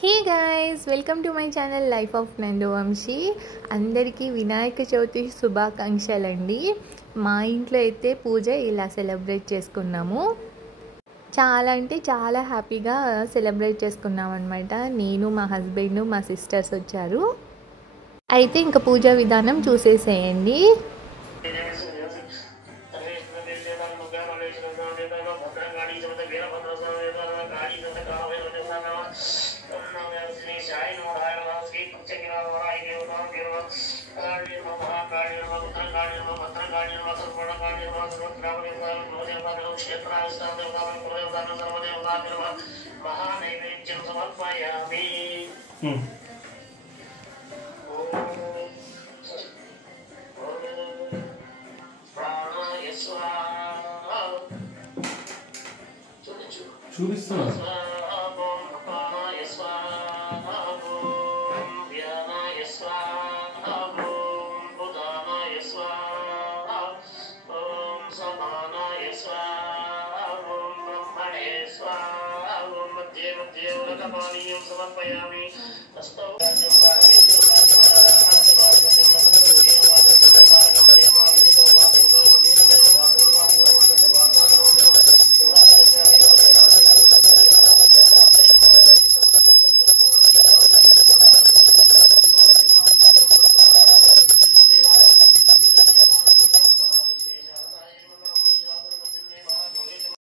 Hey guys, welcome to my channel life of Nanduvamshi. అందరికీ వినాయక చవితి శుభాకాంక్షలండి. మా ఇంట్లో అయితే పూజ ఇలా సెలబ్రేట్ చేసుకున్నాము. చాలా అంటే చాలా హ్యాపీగా సెలబ్రేట్ చేసుకున్నాం అనమాట. నేను, మా హస్బెండ్, మా సిస్టర్స్ వచ్చారు. అయితే ఇంకా పూజా విధానం చూసేసేయండి. महानैवेद्यं समर्पयामि। प्राणाय स्वाहा। చూపిస్తున్నా प्राणाय स्वाहा। व्यानाय स्वाहा। उदानाय स्वाहा। समानाय स्वाहा। ब्रह्मणे स्वाहा। मध्ये मध्ये उदकपानीयं समर्पयामि। हस्तौ